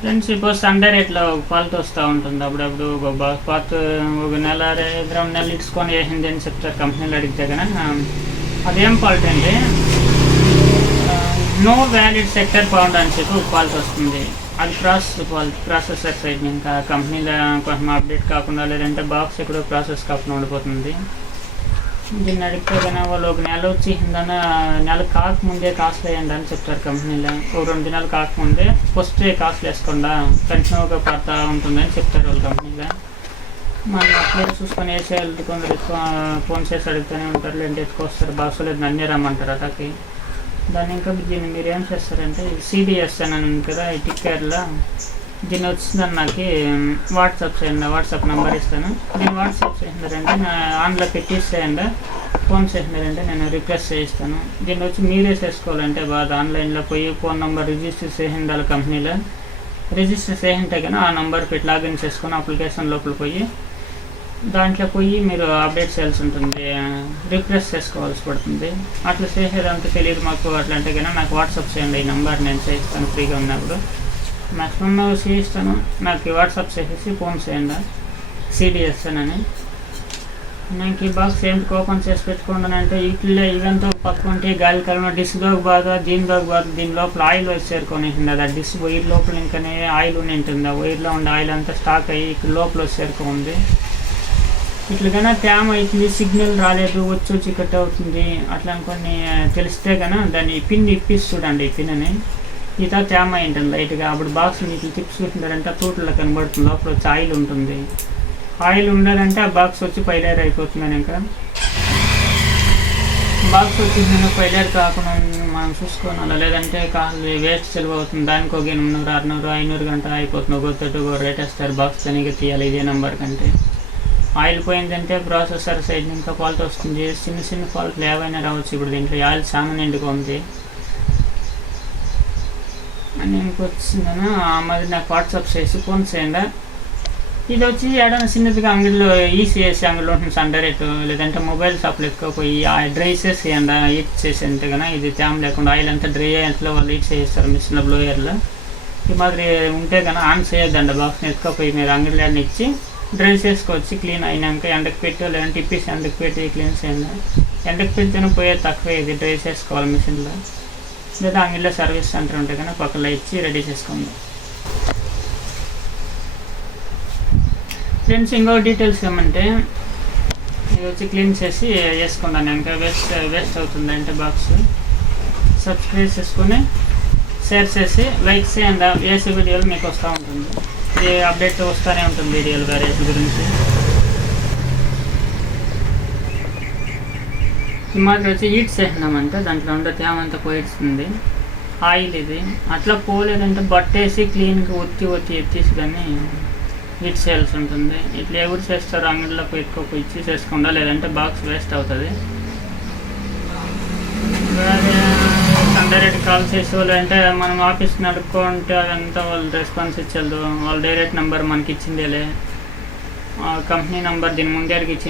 Friends ఇప్పుడు Sunday రేట్లో fault వస్తూ ఉంటుంది. అప్పుడప్పుడు ఒక పాత ఒక నెల 2 నెలలు ఇచ్చుకొని వేసింది అని చెప్తారు కంపెనీలు అడిగితే కనుక. అదేం ఫాల్ట్ అంటే నో వ్యాలిడ్ సెక్టర్ ఫౌండ్ అని చెప్పి ఒక ఫాల్ట్ వస్తుంది. అది ప్రాసెసర్ సైడ్ ఇంకా కంపెనీలో కొంచెం అప్డేట్ కాకుండా లేదంటే బాక్స్ ఎక్కడో ప్రాసెస్ కాకుండా ఉండిపోతుంది. దీన్ని అడిగితే కానీ వాళ్ళు ఒక నెల వచ్చి నెల కాకముందే కాస్ట్లు వేయండి అని చెప్తారు కంపెనీలో. ఒక 2 దినాలు కాకముందే ఫస్ట్ కాస్ట్లు వేసుకోండా కంటిన్యూగా పడతా ఉంటుందని చెప్తారు వాళ్ళు కంపెనీలో. మనం అట్లే చూసుకొని వేసేయాలి. కొందరు ఫోన్ చేసి అడుగుతూనే ఉంటారు, లేదంటే ఎత్తుకొస్తారు బాక్స్ లేదు నన్నే రమ్మంటారు అటాకి. దాన్ని ఇంకా దీన్ని మీరు ఏం చేస్తారంటే సిడిఎస్ అని ఉంది కదా ఈ టిక్కర్లో, దీన్ని వచ్చిందని నాకు వాట్సాప్ చేయండి. వాట్సాప్ నెంబర్ ఇస్తాను. నేను వాట్సాప్ చేసినారంటే నా ఆన్లో పెట్టిస్తాయండి. ఫోన్ చేసినారంటే నేను రిక్వెస్ట్ చేయిస్తాను. దీన్ని వచ్చి మీరే చేసుకోవాలంటే బాగా ఆన్లైన్లో పోయి ఫోన్ నెంబర్ రిజిస్టర్ చేసింది వాళ్ళ కంపెనీలో. రిజిస్టర్ చేసింటే కానీ ఆ నెంబర్ పెట్టి లాగిన్ చేసుకొని అప్లికేషన్ లోపల పోయి దాంట్లో పోయి మీరు అప్డేట్ చేయాల్సి ఉంటుంది, రిఫ్రెష్ చేసుకోవాల్సి పడుతుంది. అట్లా చేసేదంతా తెలియదు మాకు. అట్లా అంటే కానీ నాకు వాట్సాప్ చేయండి, ఈ నెంబర్ నేను చేయిస్తాను ఫ్రీగా ఉన్నప్పుడు. మ్యాక్సిమం చేయిస్తాను. నాకు వాట్సాప్ చేసేసి ఫోన్ చేయండి సిడిఎస్ అని. నాకు ఈ బాక్స్ ఏంటి ఓపెన్ చేసి పెట్టుకోండి అంటే ఇవంతా పక్కుంటే గాలి కలమ డిస్క్లోకి బాగా దీనిలోకి బాగా దీని లోపల ఆయిల్ వచ్చి చేరుకొనింది. అది ఆ డిస్క్ వైర్ లోపల ఇంకానే ఆయిల్ ఉంటుంది. ఆ వైర్లో ఉండే ఆయిల్ అంతా స్టాక్ అయ్యి ఇక్కడ లోపల వచ్చి చేరుకుంది. ఇట్లకైనా తేమ అవుతుంది, సిగ్నల్ రాలేదు, వచ్చి కట్ అవుతుంది అట్లా అనుకొని తెలిస్తే కన్నా దాన్ని పిన్ ఇప్పిసి చూడండి. ఈ పిన్ అని ఇత తేమ ఉంటుంది లైట్గా. అప్పుడు బాక్స్ ఇట్లా తిప్పి చూసినారంటే తూట్లో కనబడుతుంది, లోపల వచ్చి ఆయిల్ ఉంటుంది. ఆయిల్ ఉండాలంటే ఆ బాక్స్ వచ్చి ఫైలర్ అయిపోతుంది. ఇంకా బాక్స్ వచ్చి ఫైలర్ కాకుండా మనం చూసుకోవాలి, లేదంటే కాదు వేస్ట్ సెలవు అవుతుంది. దానికి ఒక 800, 600, 500 గంట అయిపోతుంది. ఒక రేట్ వేస్తారు బాక్స్ తనిగా తీయాలి ఇదే నెంబర్ కంటే. ఆయిల్ పోయిందంటే ప్రాసెసర్ సైడ్ ఇంకా ఫాల్ట్ వస్తుంది. చిన్న ఫాల్ట్లు ఏవైనా రావచ్చు. ఇప్పుడు దీంట్లో ఆయిల్ చాలా నిండుగా ఉంది అని ఇంకొచ్చిందను మరి నాకు వాట్సాప్ చేసి ఫోన్ చేయండి. ఇది వచ్చి ఏడైనా చిన్నదిగా అంగడిలో ఈసీఎస్ అంగడిలో ఉంటుంది సండే రేటు, లేదంటే మొబైల్ షాప్లో ఎక్కువ పోయి డ్రై చేసేయండి. హీట్ చేసేంత కన్నా ఇది తేమ లేకుండా ఆయిల్ అంతా డ్రై అయ్యేంతలో వాళ్ళు హీట్ చేస్తారు మిషన్ బ్లోయర్లో. ఈ మాదిరి ఉంటే కన్నా ఆన్ చేయొద్దండి. బాక్స్ని ఎత్తుకపోయి మీరు అంగడిలో ఇచ్చి డ్రై చేసుకోవచ్చు. క్లీన్ అయినాక ఎండకు పెట్టి లేదంటే ఇప్పేసి ఎండకు పెట్టి క్లీన్ చేయండి. ఎండకు పెడితేనే పోయేది తక్కువ, ఇది డ్రై చేసుకోవాలి మిషన్లో. లేదా అంగిల్లో సర్వీస్ సెంటర్ ఉంటే కానీ పక్కన ఇచ్చి రెడీ చేసుకోండి. ఫ్రెండ్స్ ఇంకో డీటెయిల్స్ ఏమంటే ఇది వచ్చి క్లీన్ చేసి వేసుకున్నాను. ఇంకా వేస్ట్ అవుతుంది అంటే బాక్స్ సబ్స్క్రైబ్ చేసుకొని షేర్ చేసి లైక్ చేయండి. వేసే వీడియోలు మీకు వస్తూ ఉంటుంది. ఇది అప్డేట్ వస్తూనే ఉంటుంది వీడియోలు వేరేసి గురించి. ఈ మాదిరి వచ్చి హీట్ చేసినామంటే దాంట్లో ఉండే తేమ అంతా పోయిస్తుంది. ఆయిల్ ఇది అట్లా పోలేదంటే బట్టేసి క్లీన్గా ఒత్తి ఎత్తేసి కానీ హీట్ చేయాల్సి ఉంటుంది. ఇట్లా ఎవరు చేస్తారు అంగడిలో ఎక్కువ ఇచ్చి చేసుకోండా, లేదంటే బాక్స్ వేస్ట్ అవుతుంది. వేరే సండే రేట్ కాల్ చేసి వాళ్ళు అంటే మనం ఆఫీస్కి నడుపుకుంటే అదంతా వాళ్ళు రెస్పాన్స్ ఇచ్చేది. వాళ్ళు డైరెక్ట్ నెంబర్ మనకి ఇచ్చిందేలే, కంపెనీ నెంబర్ దీని ముందేకి ఇచ్చింది.